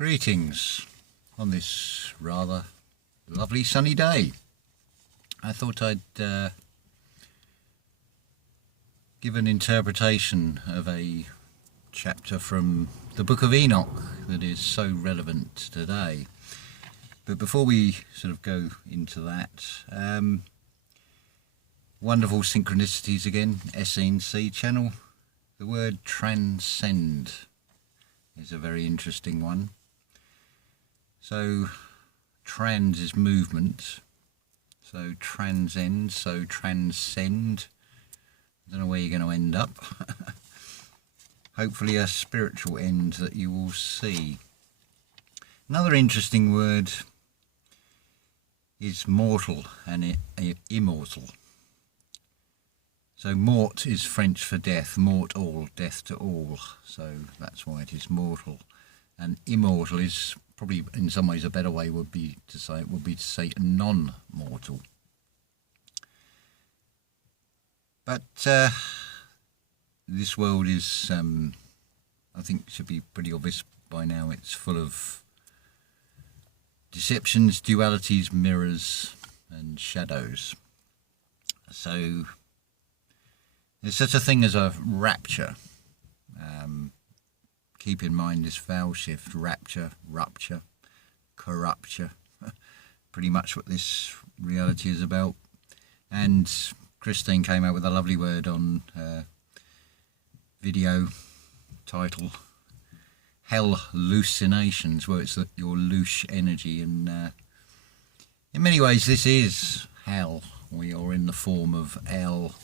Greetings on this rather lovely sunny day. I thought I'd give an interpretation of a chapter from the Book of Enoch that is so relevant today. But before we sort of go into that, wonderful synchronicities again, SNC channel. The word transcend is a very interesting one. So trans is movement, so transcend, so transcend. I don't know where you're going to end up. Hopefully a spiritual end that you will see. Another interesting word is mortal and immortal. So mort is French for death, mort all, death to all. So that's why it is mortal. And immortal is probably in some ways a better way would be to say non-mortal. But this world is, I think, should be pretty obvious by now. It's full of deceptions, dualities, mirrors, and shadows. So there's such a thing as a rapture. Keep in mind this vowel shift, rapture, rupture, corrupture, pretty much what this reality is about. And Christine came out with a lovely word on video title, Hell Hallucinations, where it's your louche energy. And in many ways this is hell. We are in the form of El,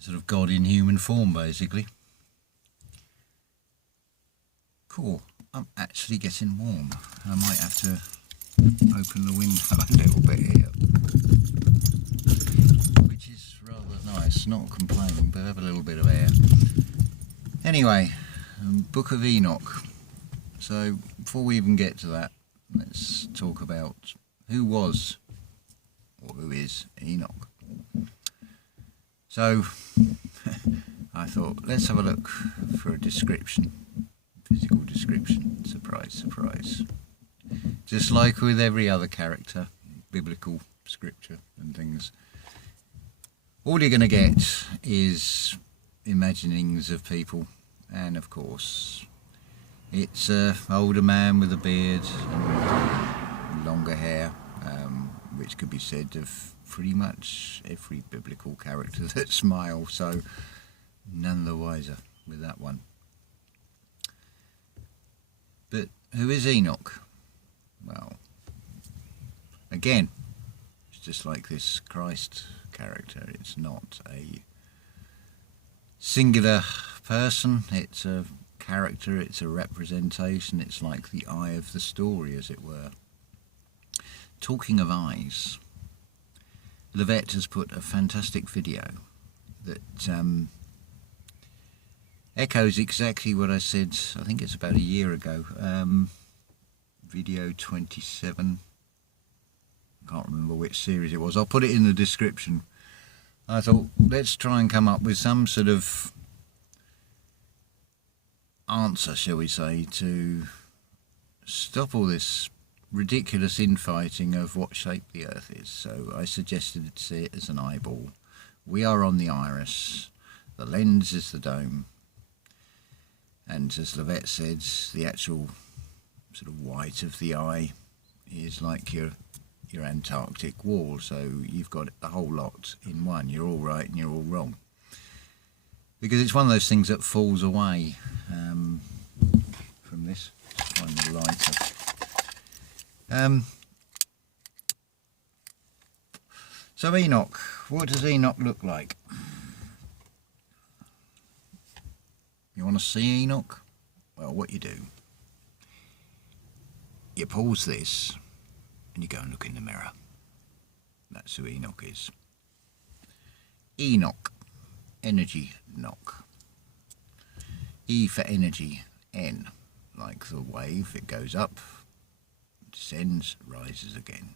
sort of God in human form, basically. Cool. I'm actually getting warm. I might have to open the window a little bit here, which is rather nice. Not complaining, but have a little bit of air. Anyway, Book of Enoch. So before we even get to that, let's talk about who was or who is Enoch. So I thought, let's have a look for a description, physical description. Surprise, surprise. Just like with every other character, biblical scripture and things, all you're going to get is imaginings of people, and of course it's an older man with a beard and longer hair, which could be said of pretty much every biblical character that smiles, so none the wiser with that one. But who is Enoch? Well, again, it's just like this Christ character. It's not a singular person, it's a character, it's a representation, it's like the eye of the story, as it were. Talking of eyes, Lavette has put a fantastic video that echoes exactly what I said, I think it's about a year ago. Video 27, I can't remember which series it was. I'll put it in the description. I thought, let's try and come up with some sort of answer, shall we say, to stop all this ridiculous infighting of what shape the earth is. So I suggested to see it as an eyeball. We are on the iris, the lens is the dome, and as Lavette said, the actual sort of white of the eye is like your Antarctic wall. So you've got the whole lot in one. You're all right and you're all wrong, because it's one of those things that falls away from this. Find the lighter. So Enoch, what does Enoch look like? You want to see Enoch? Well, what you do, you pause this and you go and look in the mirror. That's who Enoch is. Enoch, energy knock. E for energy, N, like the wave, it goes up, descends, rises again.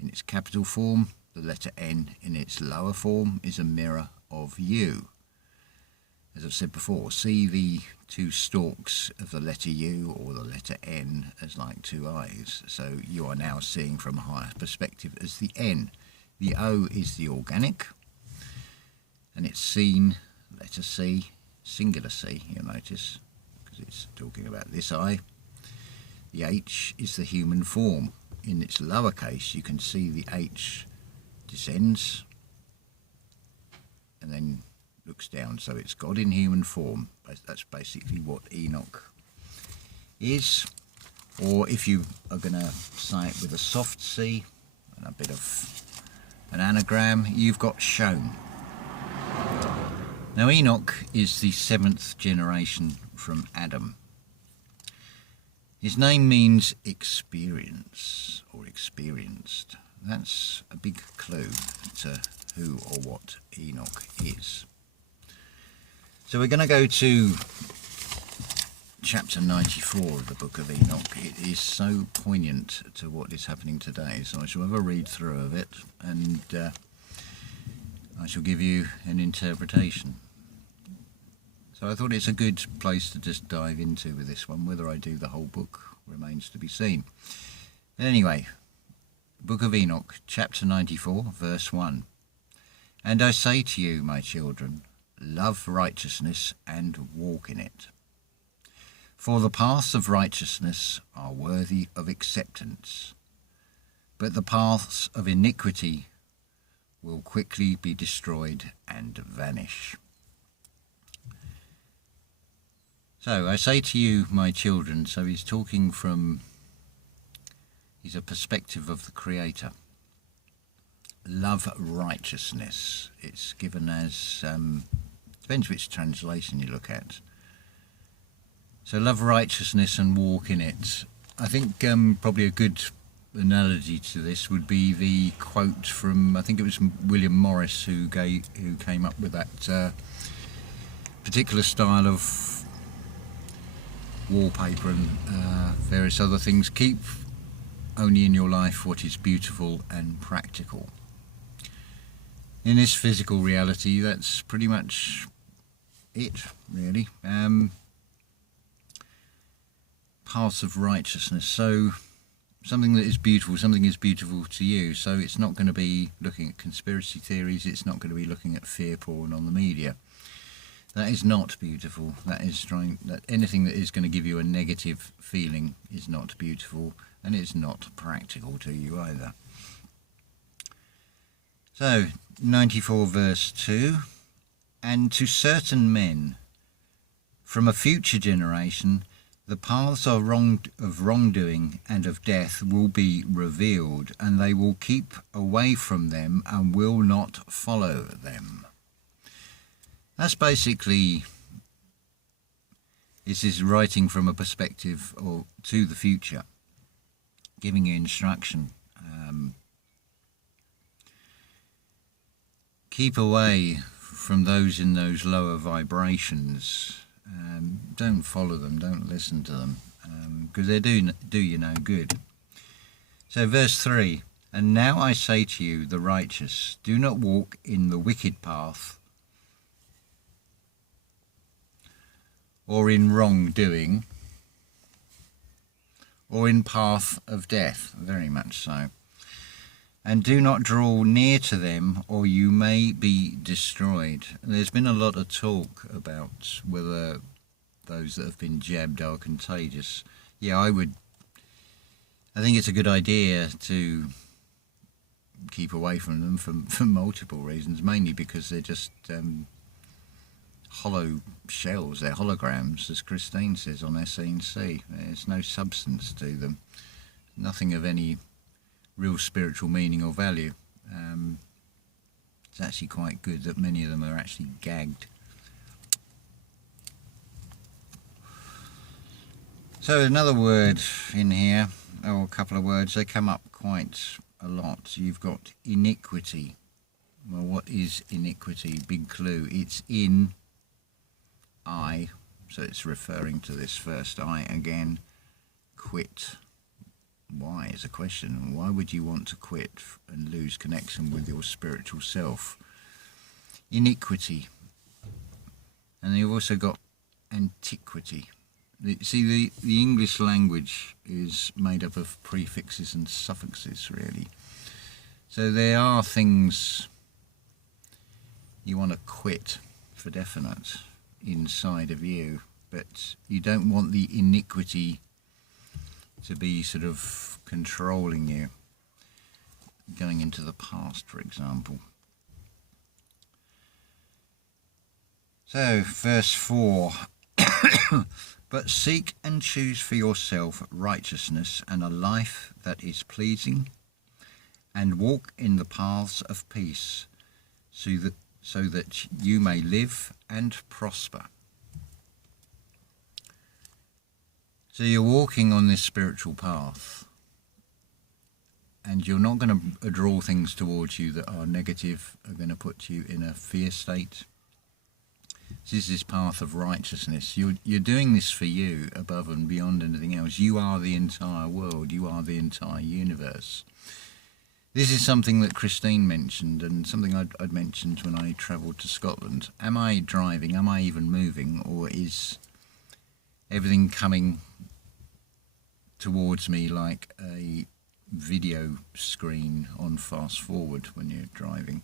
In its capital form, the letter N in its lower form is a mirror of you. as I've said before, see the two stalks of the letter U or the letter N as like two eyes. So you are now seeing from a higher perspective as the N. The O is the organic, and it's seen, letter C, singular C, you'll notice, because it's talking about this eye. The H is the human form. In its lowercase, you can see the H descends and then looks down, so it's God in human form. That's basically what Enoch is. Or if you are going to say it with a soft C and a bit of an anagram, you've got shown. Now Enoch is the 7th generation from Adam. His name means experience or experienced. That's a big clue to who or what Enoch is. So we're going to go to chapter 94 of the Book of Enoch. It is so poignant to what is happening today, so I shall have a read through of it, and I shall give you an interpretation. So I thought it's a good place to just dive into with this one. Whether I do the whole book remains to be seen. But anyway, Book of Enoch, chapter 94, verse 1. And I say to you, my children, love righteousness and walk in it. For the paths of righteousness are worthy of acceptance, but the paths of iniquity will quickly be destroyed and vanish. So I say to you, my children, so he's talking from, he's a perspective of the Creator. Love righteousness. It's given as, depends which translation you look at. So love righteousness and walk in it. I think probably a good analogy to this would be the quote from, I think it was William Morris who came up with that particular style of wallpaper and various other things. Keep only in your life what is beautiful and practical. In this physical reality, that's pretty much it, really. Paths of righteousness. So something that is beautiful, something is beautiful to you. So it's not going to be looking at conspiracy theories. It's not going to be looking at fear porn on the media. That is not beautiful. That is anything that is going to give you a negative feeling is not beautiful, and it's not practical to you either. So, 94 verse 2, and to certain men from a future generation the paths of wrongdoing and of death will be revealed, and they will keep away from them and will not follow them. That's basically, this is writing from a perspective or to the future, giving you instruction. Keep away from those in those lower vibrations. Don't follow them, don't listen to them, because they do you no good. So verse 3, and now I say to you, the righteous, do not walk in the wicked path, or in wrongdoing, or in path of death, very much so. And do not draw near to them, or you may be destroyed. There's been a lot of talk about whether those that have been jabbed are contagious. Yeah, I think it's a good idea to keep away from them for multiple reasons, mainly because they're just hollow shells, they're holograms, as Christine says on SNC. There's no substance to them, nothing of any real spiritual meaning or value. It's actually quite good that many of them are actually gagged. So another word in here, or a couple of words, they come up quite a lot. You've got iniquity. Well, what is iniquity? Big clue. It's in I, so it's referring to this first I again. Quit. Why is a question. Why would you want to quit and lose connection with your spiritual self? Iniquity. And you've also got antiquity. See, the English language is made up of prefixes and suffixes, really. So there are things you want to quit for definite inside of you, but you don't want the iniquity to be sort of controlling you, going into the past, for example. So, verse 4, but seek and choose for yourself righteousness and a life that is pleasing, and walk in the paths of peace, so that you may live and prosper. So you're walking on this spiritual path, and you're not going to draw things towards you that are negative, are going to put you in a fear state. This is this path of righteousness. You're doing this for you, above and beyond anything else. You are the entire world. You are the entire universe. This is something that Christine mentioned, and something I'd mentioned when I travelled to Scotland. Am I driving? Am I even moving? Or is everything coming towards me like a video screen on fast forward when you're driving?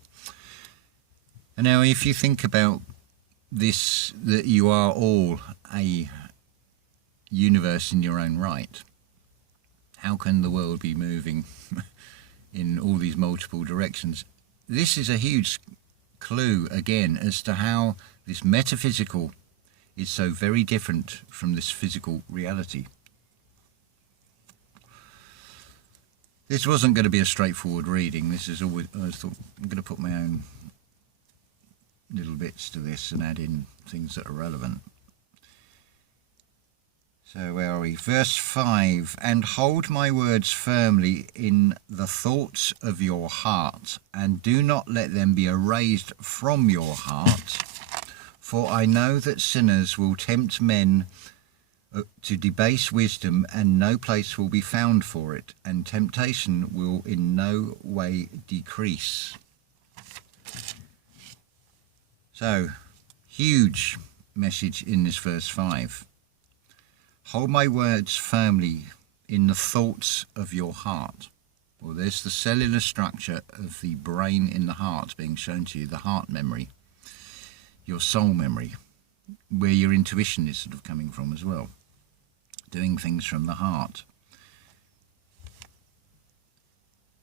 And now, if you think about this, that you are all a universe in your own right, how can the world be moving in all these multiple directions? This is a huge clue again as to how this metaphysical is so very different from this physical reality. This wasn't going to be a straightforward reading. This is always, I thought, I'm going to put my own little bits to this and add in things that are relevant. So where are we? Verse 5, and hold my words firmly in the thoughts of your heart, and do not let them be erased from your heart, for I know that sinners will tempt men to debase wisdom, and no place will be found for it, and temptation will in no way decrease. So, huge message in this verse 5. Hold my words firmly in the thoughts of your heart. Well, there's the cellular structure of the brain in the heart being shown to you, the heart memory, your soul memory, where your intuition is sort of coming from as well, doing things from the heart.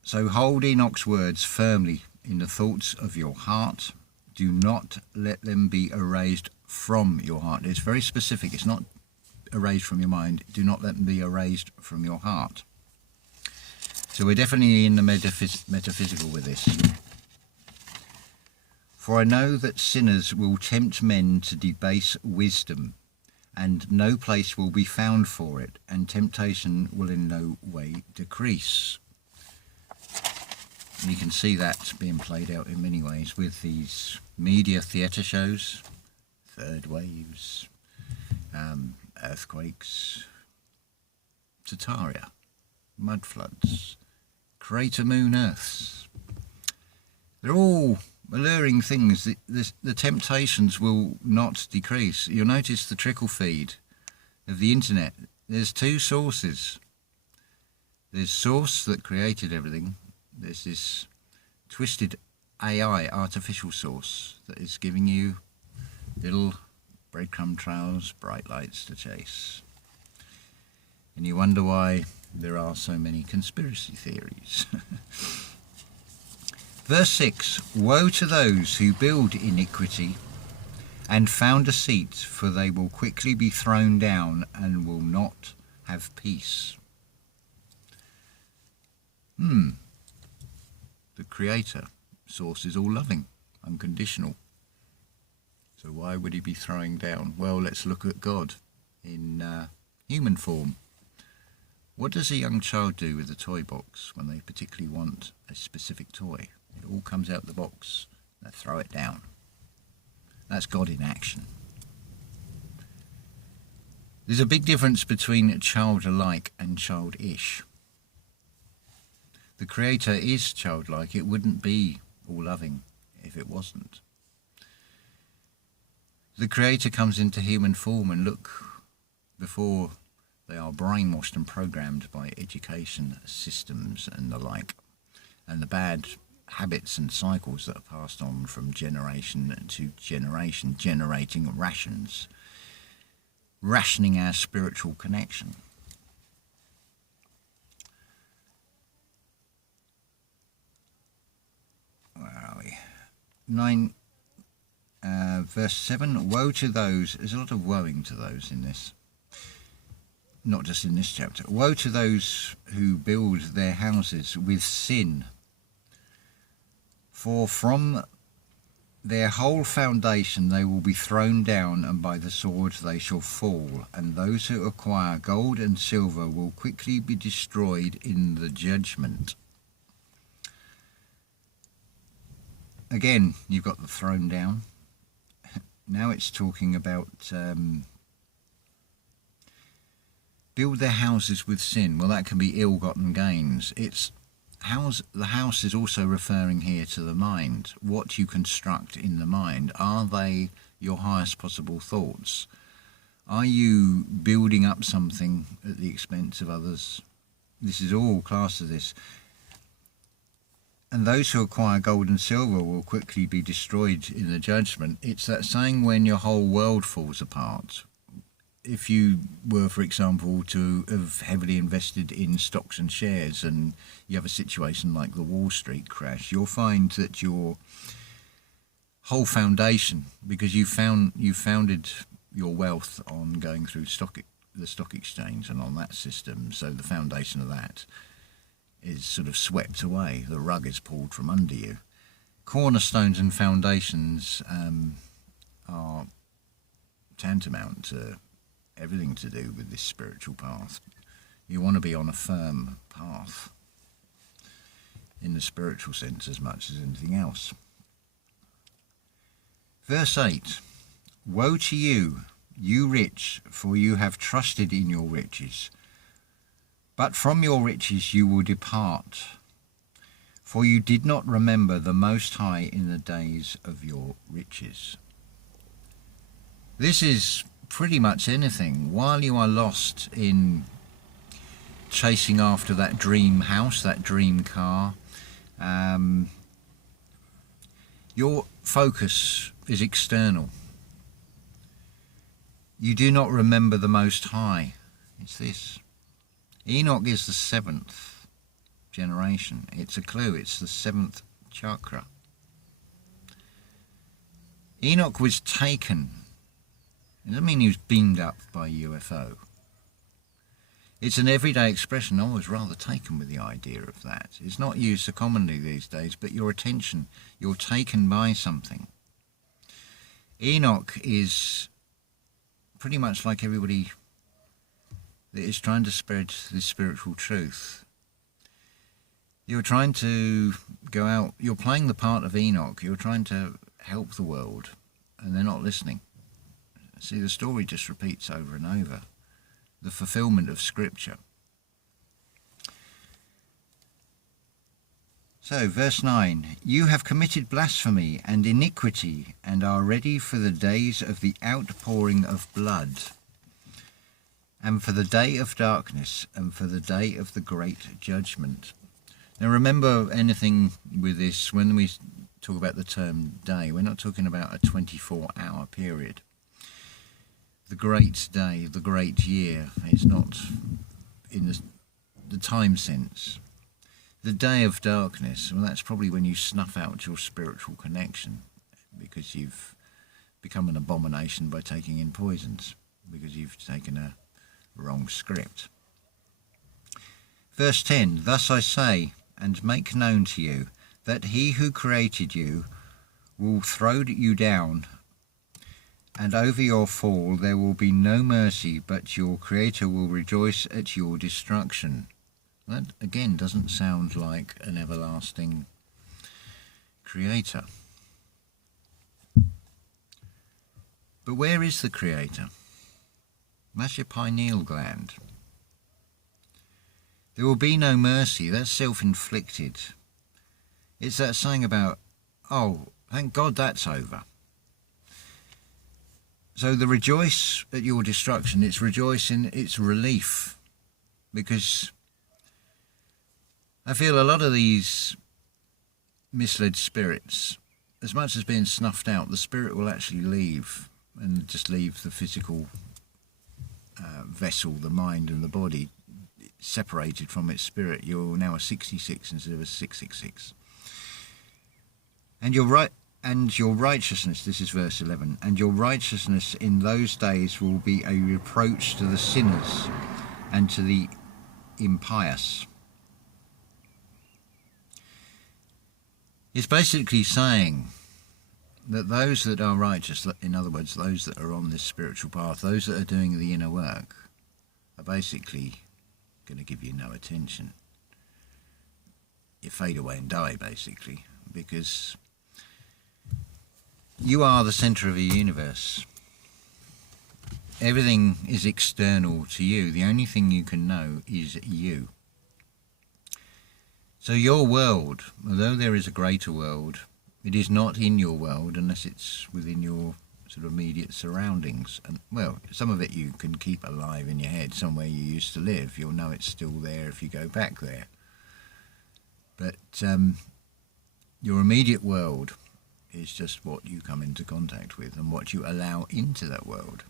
So hold Enoch's words firmly in the thoughts of your heart. Do not let them be erased from your heart. It's very specific. It's not erased from your mind. Do not let them be erased from your heart. So we're definitely in the metaphysical with this. For I know that sinners will tempt men to debase wisdom, and no place will be found for it, and temptation will in no way decrease. And you can see that being played out in many ways with these media theatre shows, third waves, earthquakes, Tataria, mud floods, crater moon earths. They're all alluring things. The temptations will not decrease. You'll notice the trickle feed of the internet. There's two sources. There's source that created everything. There's this twisted AI, artificial source, that is giving you little breadcrumb trails, bright lights to chase. And you wonder why there are so many conspiracy theories. Verse 6, woe to those who build iniquity and found deceit, for they will quickly be thrown down and will not have peace. The Creator, source, is all loving, unconditional. So why would he be throwing down? Well, let's look at God in human form. What does a young child do with a toy box when they particularly want a specific toy? It all comes out the box. They throw it down. That's God in action. There's a big difference between childlike and childish. The Creator is childlike. It wouldn't be all loving if it wasn't. The Creator comes into human form, and look, before they are brainwashed and programmed by education systems and the like, and the bad habits and cycles that are passed on from generation to generation, generating rationing our spiritual connection. Where are we? 9, verse 7. Woe to those, there's a lot of woeing to those in this, not just in this chapter. Woe to those who build their houses with sin, for from their whole foundation they will be thrown down, and by the sword they shall fall. And those who acquire gold and silver will quickly be destroyed in the judgment. Again, you've got the thrown down. Now it's talking about build their houses with sin. Well, that can be ill-gotten gains. The house is also referring here to the mind. What you construct in the mind, are they your highest possible thoughts? Are you building up something at the expense of others? This is all class of this. And those who acquire gold and silver will quickly be destroyed in the judgment. It's that saying when your whole world falls apart. If you were, for example, to have heavily invested in stocks and shares, and you have a situation like the Wall Street crash, you'll find that your whole foundation, because you founded your wealth on going through the stock exchange and on that system, so the foundation of that is sort of swept away. The rug is pulled from under you. Cornerstones and foundations are tantamount to everything to do with this spiritual path. You want to be on a firm path in the spiritual sense as much as anything else. Verse 8. Woe to you, you rich, for you have trusted in your riches. But from your riches you will depart, for you did not remember the Most High in the days of your riches. This is pretty much anything. While you are lost in chasing after that dream house, that dream car, your focus is external. You do not remember the Most High. It's this. Enoch is the 7th generation. It's a clue. It's the 7th chakra. Enoch was taken. It doesn't mean he was beamed up by a UFO. It's an everyday expression. I was rather taken with the idea of that. It's not used so commonly these days, but your attention, you're taken by something. Enoch is pretty much like everybody that is trying to spread this spiritual truth. You're trying to go out, you're playing the part of Enoch, you're trying to help the world, and they're not listening. See, the story just repeats over and over. The fulfillment of Scripture. So, verse 9. You have committed blasphemy and iniquity, and are ready for the days of the outpouring of blood, and for the day of darkness, and for the day of the great judgment. Now remember anything with this, when we talk about the term day, we're not talking about a 24-hour period. The great day, the great year, it's not in the time sense. The day of darkness, well, that's probably when you snuff out your spiritual connection, because you've become an abomination by taking in poisons, because you've taken a wrong script. Verse 10, thus I say, and make known to you, that he who created you will throw you down, and over your fall there will be no mercy, but your Creator will rejoice at your destruction. That, again, doesn't sound like an everlasting Creator. But where is the Creator? That's your pineal gland. There will be no mercy. That's self-inflicted. It's that saying about, oh, thank God that's over. So the rejoice at your destruction, it's rejoice in its relief, because I feel a lot of these misled spirits, as much as being snuffed out, the spirit will actually leave and just leave the physical vessel, the mind and the body, separated from its spirit. You're now a 66 instead of a 666. And you're right. And your righteousness, this is verse 11, and your righteousness in those days will be a reproach to the sinners and to the impious. It's basically saying that those that are righteous, in other words, those that are on this spiritual path, those that are doing the inner work, are basically going to give you no attention. You fade away and die, basically, because you are the centre of the universe. Everything is external to you. The only thing you can know is you. So your world, although there is a greater world, it is not in your world unless it's within your sort of immediate surroundings. And well, some of it you can keep alive in your head, somewhere you used to live. You'll know it's still there if you go back there. But your immediate world is just what you come into contact with and what you allow into that world.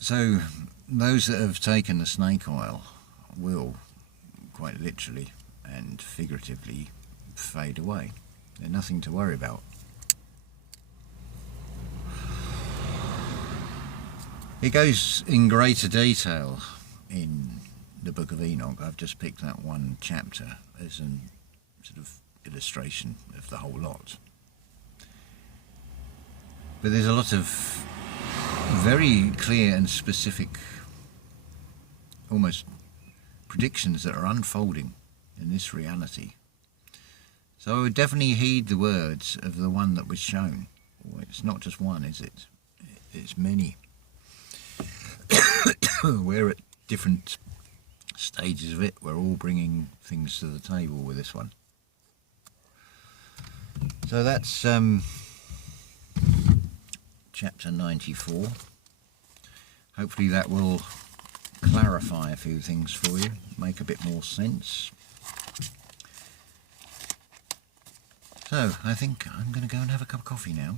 So those that have taken the snake oil will, quite literally and figuratively, fade away. They're nothing to worry about. It goes in greater detail in the Book of Enoch. I've just picked that one chapter as an sort of illustration of the whole lot. But there's a lot of very clear and specific, almost predictions that are unfolding in this reality. So I would definitely heed the words of the one that was shown. Well, it's not just one, is it? It's many. We're at different stages of it. We're all bringing things to the table with this one. So that's chapter 94. Hopefully that will clarify a few things for you, make a bit more sense. So I think I'm going to go and have a cup of coffee now.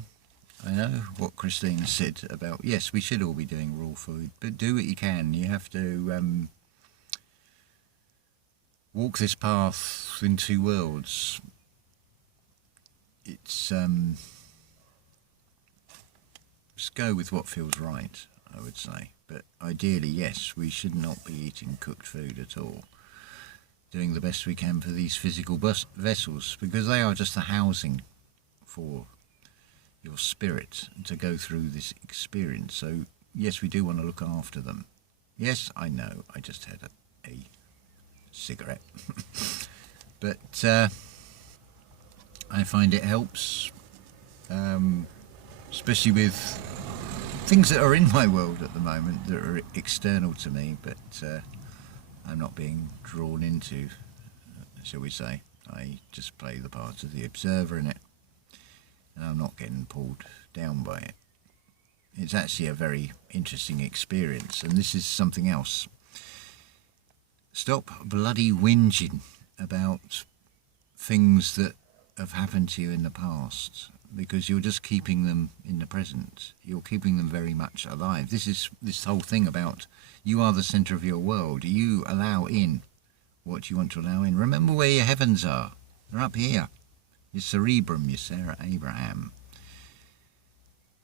I know what Christine said about, yes, we should all be doing raw food, but do what you can. You have to walk this path in two worlds. It's just go with what feels right, I would say. But ideally, yes, we should not be eating cooked food at all. Doing the best we can for these physical vessels, because they are just the housing for your spirit to go through this experience. So yes, we do want to look after them. Yes, I know, I just had a cigarette. But I find it helps, especially with things that are in my world at the moment that are external to me, but I'm not being drawn into, shall we say. I just play the part of the observer in it, and I'm not getting pulled down by it. It's actually a very interesting experience, and this is something else. Stop bloody whinging about things that have happened to you in the past, because you're just keeping them in the present. You're keeping them very much alive. This is this whole thing about you are the centre of your world. You allow in what you want to allow in. Remember where your heavens are. They're up here. Your cerebrum, your Sarah Abraham.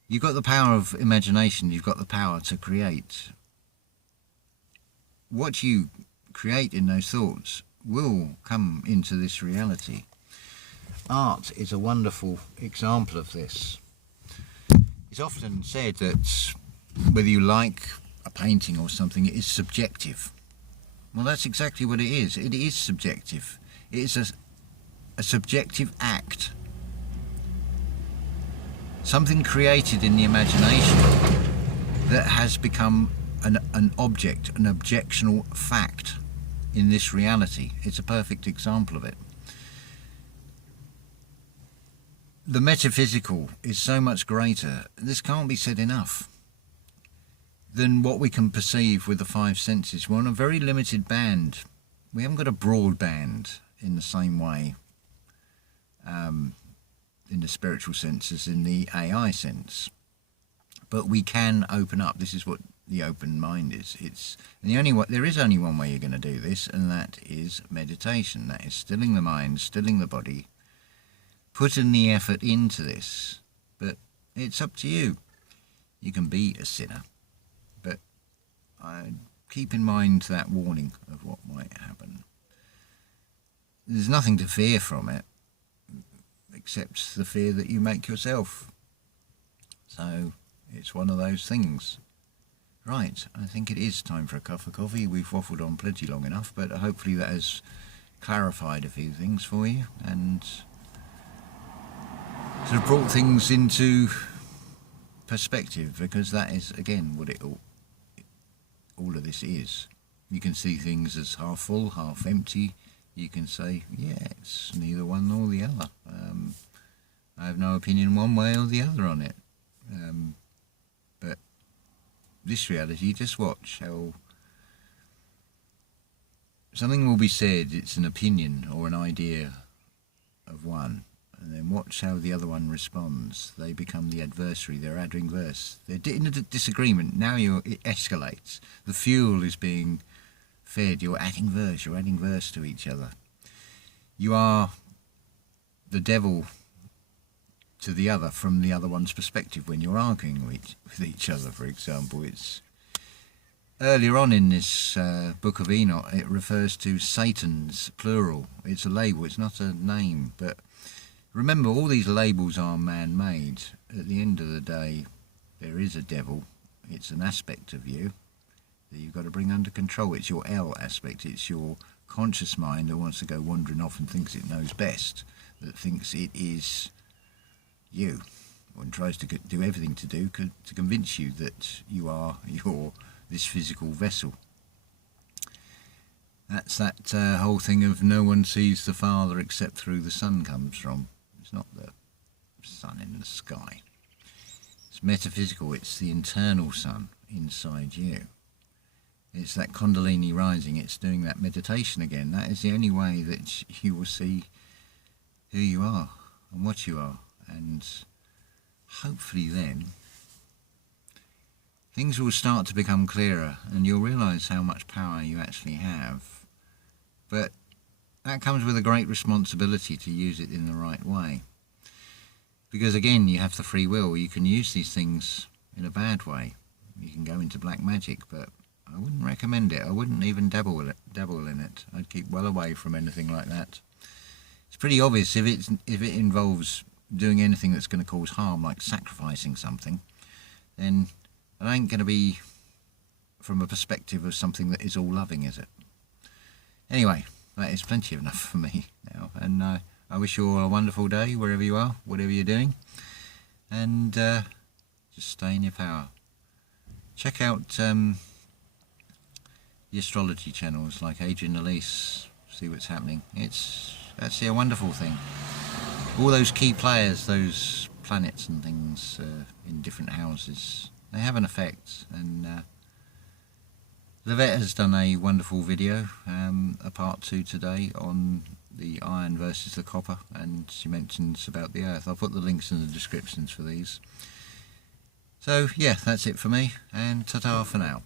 You've got the power of imagination. You've got the power to create. What you create in those thoughts will come into this reality. Art is a wonderful example of this. It's often said that whether you like a painting or something, it is subjective. Well, that's exactly what it is. It is subjective. It is a subjective act. Something created in the imagination that has become an object, an objectional fact in this reality. It's a perfect example of it. the metaphysical is so much greater, this can't be said enough, than what we can perceive with the five senses. We're on a very limited band. We haven't got a broad band in the same way in the spiritual sense as in the AI sense. But we can open up. This is what the open mind is. There is only one way you're going to do this, and that is meditation. That is stilling the mind, stilling the body, putting the effort into this. But it's up to you. You can be a sinner, but keep in mind that warning of what might happen. There's nothing to fear from it, except the fear that you make yourself. So it's one of those things. Right, I think it is time for a cup of coffee. We've waffled on plenty long enough, but hopefully that has clarified a few things for you and sort of brought things into perspective, because that is, again, what all of this is. You can see things as half full, half empty. You can say, yeah, it's neither one nor the other. I have no opinion one way or the other on it. But this reality, just watch how something will be said, it's an opinion or an idea of one, and then watch how the other one responds. They become the adversary, they're adding verse. They're in a disagreement, now it escalates. The fuel is being fed, you're adding verse to each other. You are the devil to the other from the other one's perspective when you're arguing with each other, for example. It's earlier on in this Book of Enoch, it refers to Satan's plural. It's a label, it's not a name. But remember, all these labels are man-made. At the end of the day, there is a devil. It's an aspect of you that you've got to bring under control. It's your L aspect. It's your conscious mind that wants to go wandering off and thinks it knows best, that thinks it is you, and tries to do everything to convince you that you are this physical vessel. That's that whole thing of no one sees the Father except through the Son comes from. It's not the sun in the sky. It's metaphysical. It's the internal sun inside you. It's that Kundalini rising. It's doing that meditation again. That is the only way that you will see who you are and what you are. And hopefully then things will start to become clearer and you'll realise how much power you actually have. But that comes with a great responsibility to use it in the right way. Because again, you have the free will. You can use these things in a bad way. You can go into black magic, but I wouldn't recommend it. I wouldn't even dabble in it. I'd keep well away from anything like that. It's pretty obvious if it involves doing anything that's going to cause harm, like sacrificing something, then it ain't going to be from a perspective of something that is all loving, is it? Anyway, that is plenty enough for me now, and I wish you all a wonderful day wherever you are, whatever you're doing, and just stay in your power. Check out the astrology channels like Adrian Elise, see what's happening. It's actually a wonderful thing. All those key players, those planets and things in different houses, they have an effect. And Lavette has done a wonderful video, a part 2 today, on the iron versus the copper, and she mentions about the earth. I'll put the links in the descriptions for these. So yeah, that's it for me, and ta-ta for now.